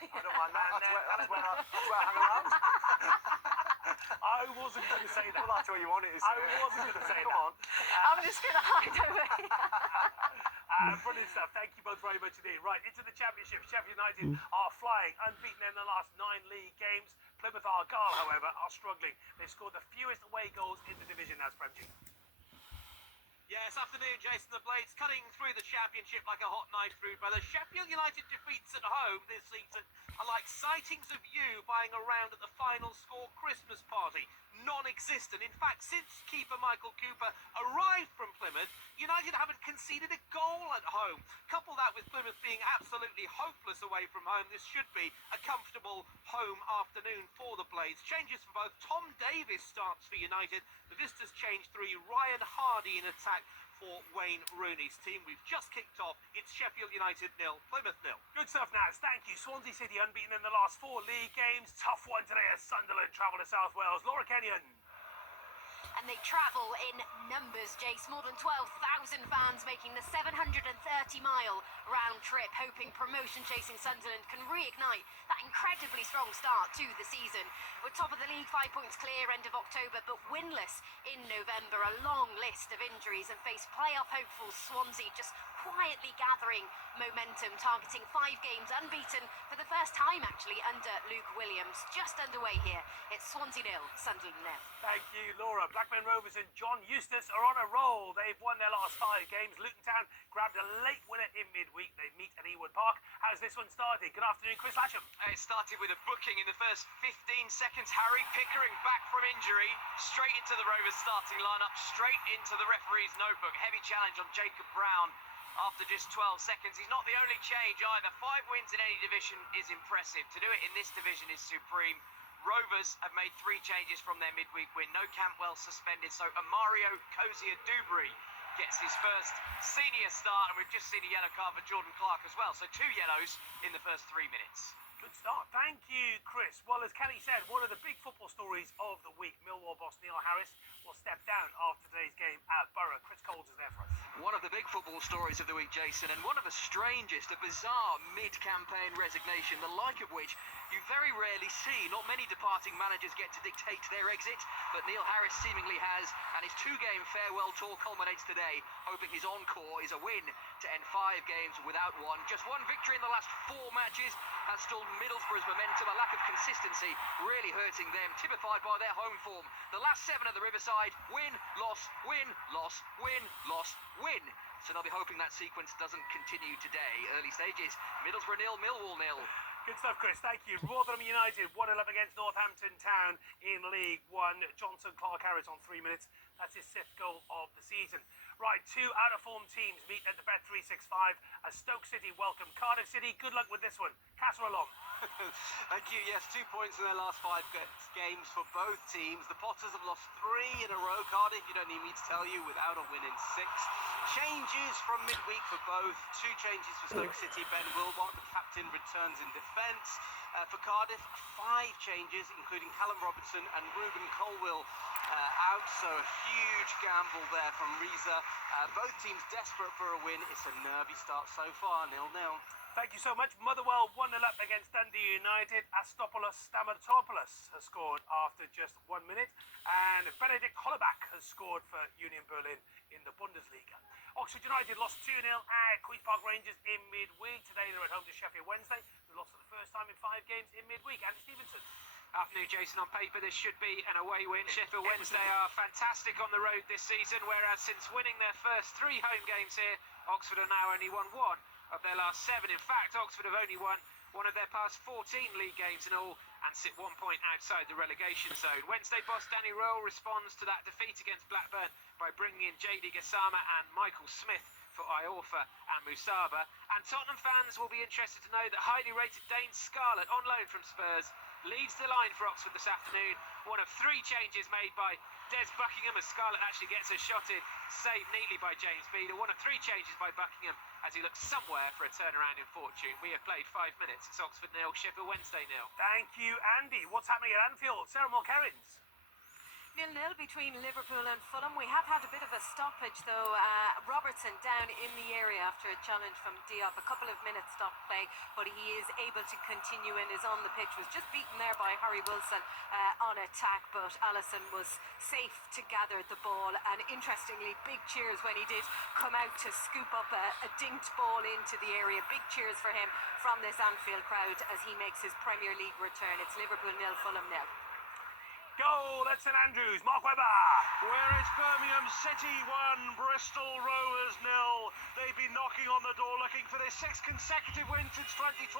I don't mind that. That's where I hang around. I wasn't going to say that. Well, that's what you wanted to say. I wasn't going to say Come that. on. I'm just going to hide over here. Brilliant stuff. Thank you both very much indeed. Right, into the Championship. Sheffield United are flying, unbeaten in the last 9 league games. Plymouth Argyle, however, are struggling. They've scored the fewest away goals in the division as Premji. Yes, afternoon, Jason. The Blades cutting through the Championship like a hot knife through butter. Sheffield United defeats at home this season are like sightings of you buying a round at the final score Christmas party. Non-existent. In fact, since keeper Michael Cooper arrived from Plymouth, United haven't conceded a goal at home. Couple that with Plymouth being absolutely hopeless away from home, this should be a comfortable home afternoon for the Blades. Changes for both. Tom Davis starts for United. The visitors change 3. Ryan Hardy in attack for Wayne Rooney's team. We've just kicked off. It's Sheffield United 0, Plymouth 0. Good stuff, Naz. Thank you. Swansea City unbeaten in the last 4 league games. Tough one today as Sunderland travel to South Wales. Laura Kenyon. And they travel in numbers, Jace. More than 12,000 fans making the 730-mile round trip, hoping promotion-chasing Sunderland can reignite that incredibly strong start to the season. We're top of the league, 5 points clear, end of October, but winless in November. A long list of injuries and face playoff hopefuls Swansea just quietly gathering momentum, targeting 5 games unbeaten for the first time, actually, under Luke Williams. Just underway here. It's Swansea 0, Sunderland 0. Thank you, Laura. Blackburn Rovers and John Eustace are on a roll. They've won their last 5 games. Luton Town grabbed a late winner in midweek. They meet at Ewood Park. How's this one started? Good afternoon, Chris Lasham. It started with a booking in the first 15 seconds. Harry Pickering back from injury, straight into the Rovers starting lineup, straight into the referee's notebook. Heavy challenge on Jacob Brown after just 12 seconds. He's not the only change either. 5 wins in any division is impressive. To do it in this division is supreme. Rovers have made 3 changes from their midweek win. No Campbell suspended, so Amario Cozier-Dubry gets his first senior start, and we've just seen a yellow card for Jordan Clark as well. So 2 yellows in the first 3 minutes. Good start. Thank you, Chris. Well, as Kenny said, one of the big football stories of the week, Millwall boss Neil Harris will step down after today's game at Borough. Chris Coles is there for us. One of the big football stories of the week, Jason, and one of the strangest, a bizarre mid-campaign resignation, the like of which you very rarely see. Not many departing managers get to dictate their exit, but Neil Harris seemingly has, and his 2-game farewell tour culminates today, hoping his encore is a win to end 5 games without one. Just 1 victory in the last 4 matches has stalled Middlesbrough's momentum, a lack of consistency really hurting them, typified by their home form. The last 7 at the Riverside, win, loss, win, loss, win, loss, win. So they'll be hoping that sequence doesn't continue today. Early stages, Middlesbrough 0, Millwall 0. Good stuff, Chris. Thank you. Rotherham United 1-0 up against Northampton Town in League One. Johnson Clark-Harris on 3 minutes. That's his 5th goal of the season. Right, 2 out-of-form teams meet at the Bet365 as Stoke City welcome Cardiff City. Good luck with this one. Casser along. Thank you. Yes, 2 points in their last 5 games for both teams. The Potters have lost 3 in a row. Cardiff, you don't need me to tell you, without a win in 6. Changes from midweek for both. 2 changes for Stoke City. Ben Wilmot, the captain, returns in defence. For Cardiff, 5 changes, including Callum Robertson and Ruben Colwill out. So a huge gamble there from Riza. Both teams desperate for a win. It's a nervy start so far, 0-0. Thank you so much. Motherwell 1-0 up against Dundee United. Astopoulos Stamatopoulos has scored after just 1 minute. And Benedict Hollebach has scored for Union Berlin in the Bundesliga. Oxford United lost 2-0 at Queen's Park Rangers in midweek. Today they're at home to Sheffield Wednesday, who lost for the first time in 5 games in midweek. Andy Stevenson. Afternoon, Jason. On paper, this should be an away win. Sheffield Wednesday are fantastic on the road this season, whereas since winning their first 3 home games here, Oxford have now only won 1 of their last 7. In fact, Oxford have only won 1 of their past 14 league games in all and sit 1 point outside the relegation zone. Wednesday boss Danny Röhl responds to that defeat against Blackburn by bringing in JD Gassama and Michael Smith for Iorfa and Musaba. And Tottenham fans will be interested to know that highly rated Dane Scarlett, on loan from Spurs, leads the line for Oxford this afternoon. 1 of 3 changes made by Des Buckingham as Scarlett actually gets a shot in, saved neatly by James Beeder. 1 of 3 changes by Buckingham as he looks somewhere for a turnaround in fortune. We have played 5 minutes. It's Oxford 0, Sheffield Wednesday 0. Thank you, Andy. What's happening at Anfield? Sarah Mulkerrins. 0-0 between Liverpool and Fulham. We have had a bit of a stoppage though. Robertson down in the area after a challenge from Diop. A couple of minutes stop play, but he is able to continue and is on the pitch. Was just beaten there by Harry Wilson on attack, but Alisson was safe to gather the ball. And interestingly, big cheers when he did come out to scoop up a dinked ball into the area. Big cheers for him from this Anfield crowd as he makes his Premier League return. It's Liverpool 0, Fulham 0. Goal at St Andrews, Mark Webber. Where it's Birmingham City 1, Bristol Rovers 0. They've been knocking on the door looking for their 6th consecutive win since 2012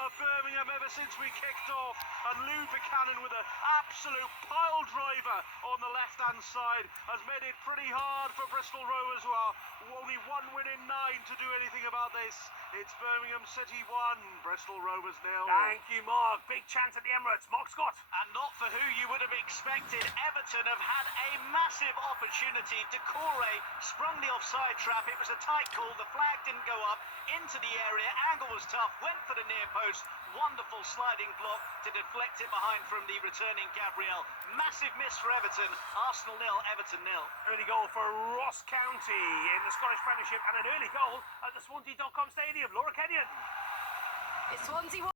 of Birmingham, ever since we kicked off. And Lou Buchanan with an absolute pile driver on the left-hand side has made it pretty hard for Bristol Rovers, who are only 1 win in 9 to do anything about this. It's Birmingham City 1, Bristol Rovers 0. Thank you, Mark. Big chance at the Emirates. Mark Scott. And not for who you would have expected. Everton have had a massive opportunity. Doucouré sprung the offside trap. It was a tight call. The flag didn't go up into the area. Angle was tough. Went for the near post. Wonderful sliding block to deflect it behind from the returning Gabriel. Massive miss for Everton. Arsenal 0, Everton 0. Early goal for Ross County in the Scottish Premiership and an early goal at the Swansea.com Stadium. Laura Kenyon. It's Swansea 1.